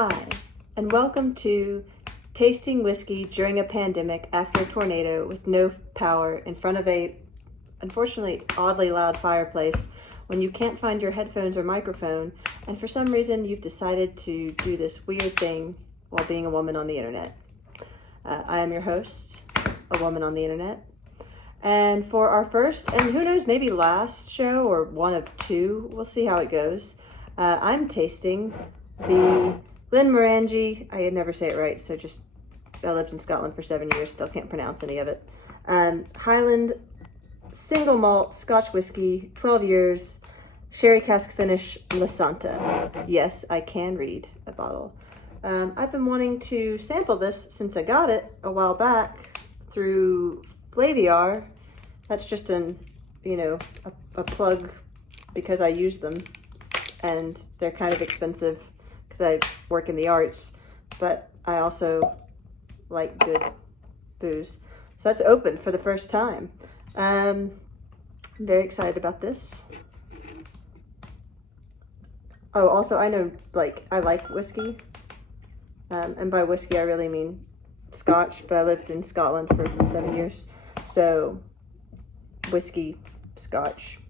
Hi, and welcome to Tasting Whiskey During a Pandemic After a Tornado with no power in front of a, unfortunately, oddly loud fireplace when you can't find your headphones or microphone, and for some reason you've decided to do this weird thing while being a woman on the internet. I am your host, a woman on the internet, and for our first, and who knows, maybe last show or one of two, we'll see how it goes, I'm tasting the Glenmorangie, I never say it right, so just, I lived in Scotland for 7 years, still can't pronounce any of it. Highland single malt Scotch whiskey, 12 years, sherry cask finish, La Santa. Yes, I can read a bottle. I've been wanting to sample this since I got it a while back through Flaviar. That's just a plug because I use them and they're kind of expensive because I work in the arts, but I also like good booze. So that's open for the first time. I'm very excited about this. Oh, also I know, I like whiskey. And by whiskey, I really mean Scotch, but I lived in Scotland for 7 years. So whiskey, Scotch,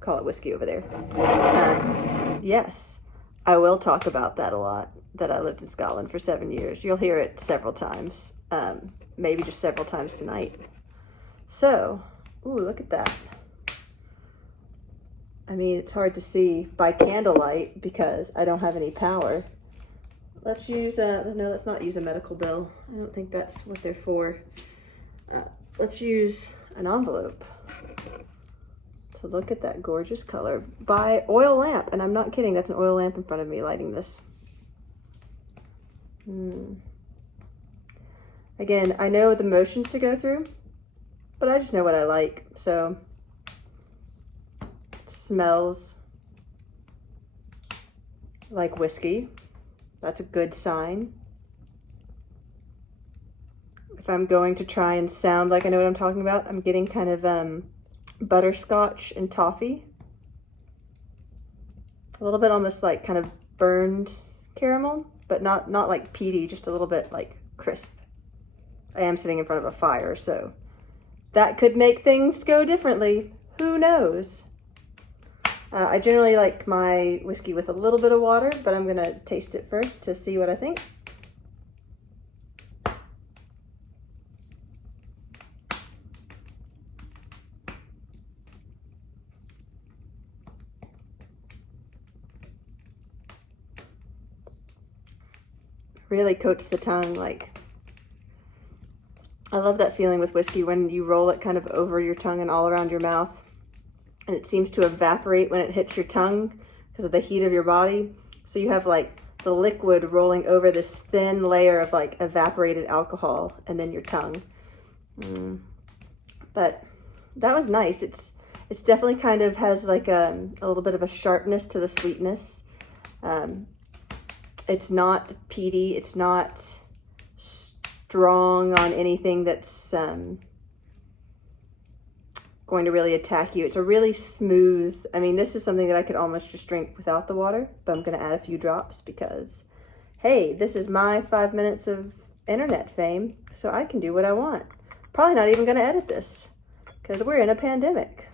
call it whiskey over there. Yes, I will talk about that a lot, that I lived in Scotland for 7 years. You'll hear it several times, maybe just several times tonight. So, ooh, look at that. I mean, it's hard to see by candlelight because I don't have any power. Let's use no, let's not use a medical bill. I don't think that's what they're for. Let's use an envelope. So look at that gorgeous color by oil lamp. And I'm not kidding, that's an oil lamp in front of me lighting this. Again, I know the motions to go through, but I just know what I like. So it smells like whiskey. That's a good sign. If I'm going to try and sound like I know what I'm talking about, I'm getting kind of butterscotch and toffee. A little bit almost like kind of burned caramel, but not like peaty, just a little bit like crisp. I am sitting in front of a fire, so that could make things go differently. Who knows? I generally like my whiskey with a little bit of water, but I'm gonna taste it first to see what I think. Really coats the tongue. I love that feeling with whiskey when you roll it kind of over your tongue and all around your mouth. And it seems to evaporate when it hits your tongue because of the heat of your body. So you have the liquid rolling over this thin layer of evaporated alcohol and then your tongue. But that was nice. It's definitely kind of has a little bit of a sharpness to the sweetness. It's not peaty. It's not strong on anything that's going to really attack you. It's a really smooth, I mean, this is something that I could almost just drink without the water, but I'm going to add a few drops because, hey, this is my 5 minutes of internet fame, so I can do what I want. Probably not even going to edit this because we're in a pandemic.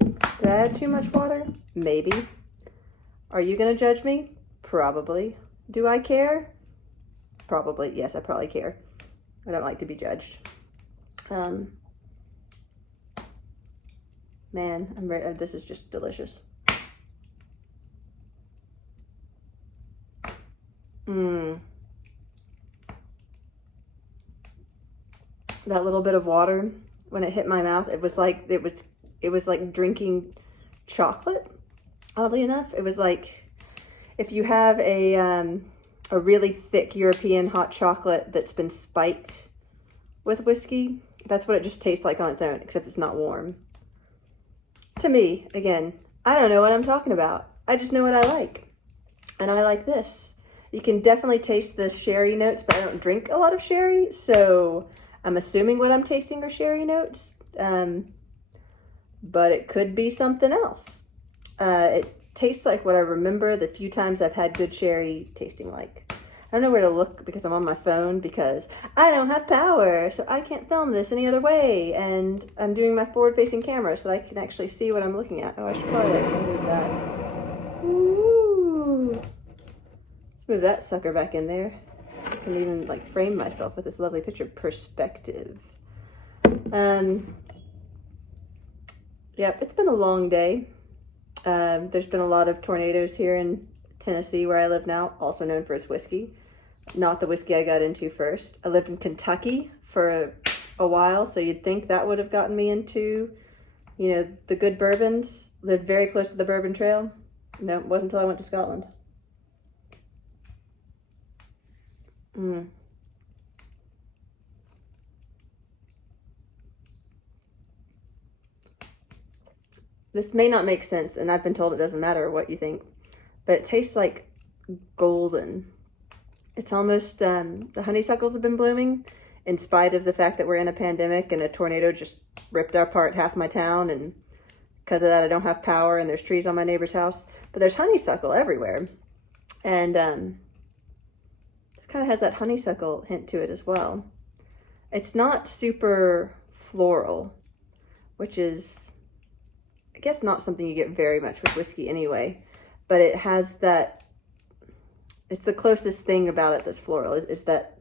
Did I add too much water? Maybe. Are you going to judge me? Probably. Do I care? Probably. Yes, I probably care. I don't like to be judged. Man, I'm ready. This is just delicious. That little bit of water when it hit my mouth, it was like drinking chocolate. Oddly enough, it was like if you have a really thick European hot chocolate that's been spiked with whiskey, that's what it just tastes like on its own, except it's not warm. To me, again, I don't know what I'm talking about. I just know what I like. And I like this. You can definitely taste the sherry notes, but I don't drink a lot of sherry, so I'm assuming what I'm tasting are sherry notes. But it could be something else. It tastes like what I remember the few times I've had good sherry tasting like. I don't know where to look because I'm on my phone because I don't have power, so I can't film this any other way. And I'm doing my forward-facing camera so that I can actually see what I'm looking at. Oh, I should probably like move that. Ooh. Let's move that sucker back in there. I can even like frame myself with this lovely picture perspective. Yep, it's been a long day. There's been a lot of tornadoes here in Tennessee where I live now, also known for its whiskey. Not the whiskey I got into first. I lived in Kentucky for a while, so you'd think that would have gotten me into, you know, the good bourbons. Lived very close to the Bourbon Trail. No, it wasn't until I went to Scotland. This may not make sense, and I've been told it doesn't matter what you think, but it tastes like golden. It's almost, the honeysuckles have been blooming in spite of the fact that we're in a pandemic and a tornado just ripped apart half my town, and because of that I don't have power and there's trees on my neighbor's house, but there's honeysuckle everywhere. And this kind of has that honeysuckle hint to it as well. It's not super floral, which is, I guess, not something you get very much with whiskey anyway, but it has that, it's the closest thing about it that's floral, is that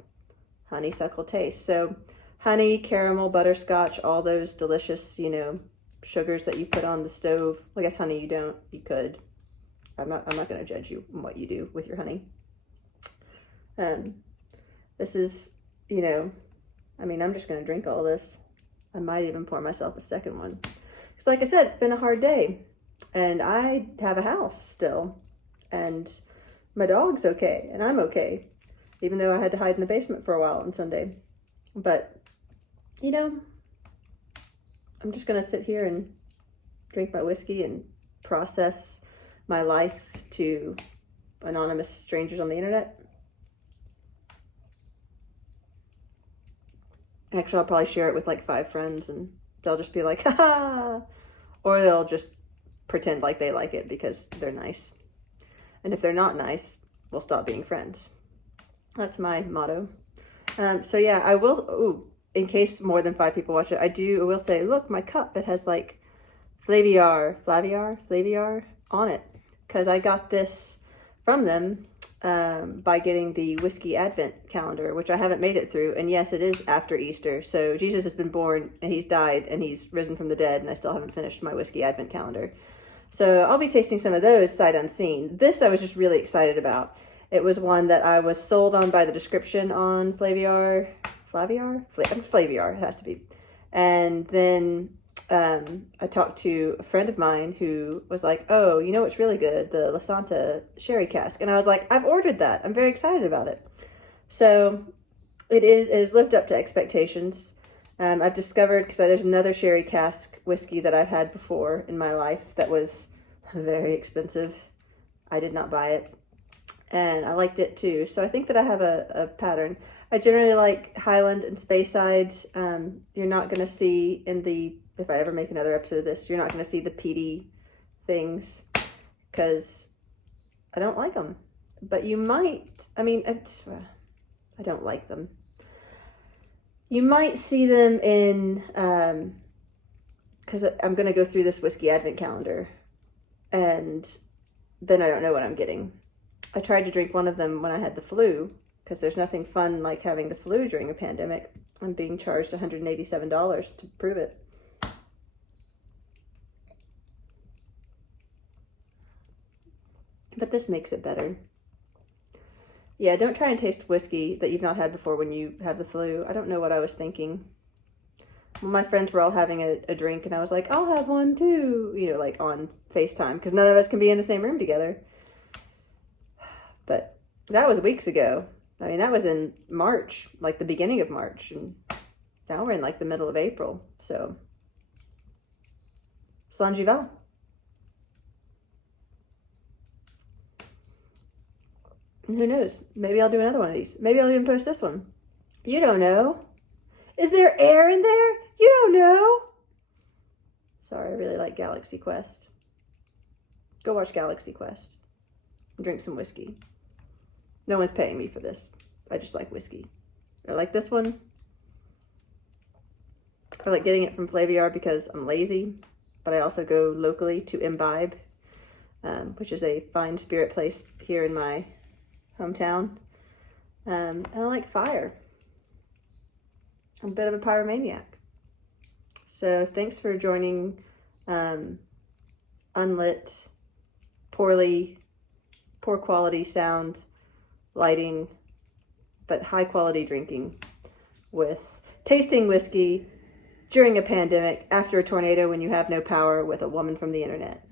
honeysuckle taste. So honey, caramel, butterscotch, all those delicious, you know, sugars that you put on the stove. Well, I guess honey you don't, you could. I'm not going to judge you on what you do with your honey. This is, you know, I mean, I'm just going to drink all this. I might even pour myself a second one. Because like I said, it's been a hard day. And I have a house still. And my dog's okay. And I'm okay. Even though I had to hide in the basement for a while on Sunday. But, you know, I'm just going to sit here and drink my whiskey and process my life to anonymous strangers on the internet. Actually, I'll probably share it with like 5 friends and they'll just be like, haha, or they'll just pretend like they like it because they're nice. And if they're not nice, we'll stop being friends. That's my motto. So yeah, I will, in case more than 5 people watch it, I will say, look, my cup, it has like Flaviar on it. Because I got this from them by getting the Whiskey Advent calendar, which I haven't made it through. And yes, it is after Easter. So Jesus has been born and he's died and he's risen from the dead. And I still haven't finished my Whiskey Advent calendar. So I'll be tasting some of those sight unseen. This I was just really excited about. It was one that I was sold on by the description on Flaviar, it has to be. And then I talked to a friend of mine who was like, oh, you know what's really good? The La Santa sherry cask. And I was like, I've ordered that. I'm very excited about it. So it is lived up to expectations. I've discovered, because there's another sherry cask whiskey that I've had before in my life that was very expensive. I did not buy it. And I liked it too. So I think that I have a pattern. I generally like Highland and Speyside. You're not going to see in the, if I ever make another episode of this, you're not going to see the peaty things because I don't like them. But you might, I mean, I don't like them. You might see them in, because I'm going to go through this Whiskey Advent calendar and then I don't know what I'm getting. I tried to drink one of them when I had the flu because there's nothing fun like having the flu during a pandemic. I'm being charged $187 to prove it. But this makes it better. Yeah, don't try and taste whiskey that you've not had before when you have the flu. I don't know what I was thinking. Well, my friends were all having a drink and I was like, I'll have one too, you know, like on FaceTime because none of us can be in the same room together. But that was weeks ago. I mean, that was in March, like the beginning of March. And now we're in like the middle of April. So, Slàinte mhath. And who knows? Maybe I'll do another one of these. Maybe I'll even post this one. You don't know. Is there air in there? You don't know. Sorry, I really like Galaxy Quest. Go watch Galaxy Quest and drink some whiskey. No one's paying me for this. I just like whiskey. I like this one. I like getting it from Flaviar because I'm lazy, but I also go locally to Imbibe, which is a fine spirit place here in my hometown. And I like fire. I'm a bit of a pyromaniac. So thanks for joining unlit, poor quality sound, lighting, but high quality drinking with tasting whiskey during a pandemic, after a tornado, when you have no power, with a woman from the internet.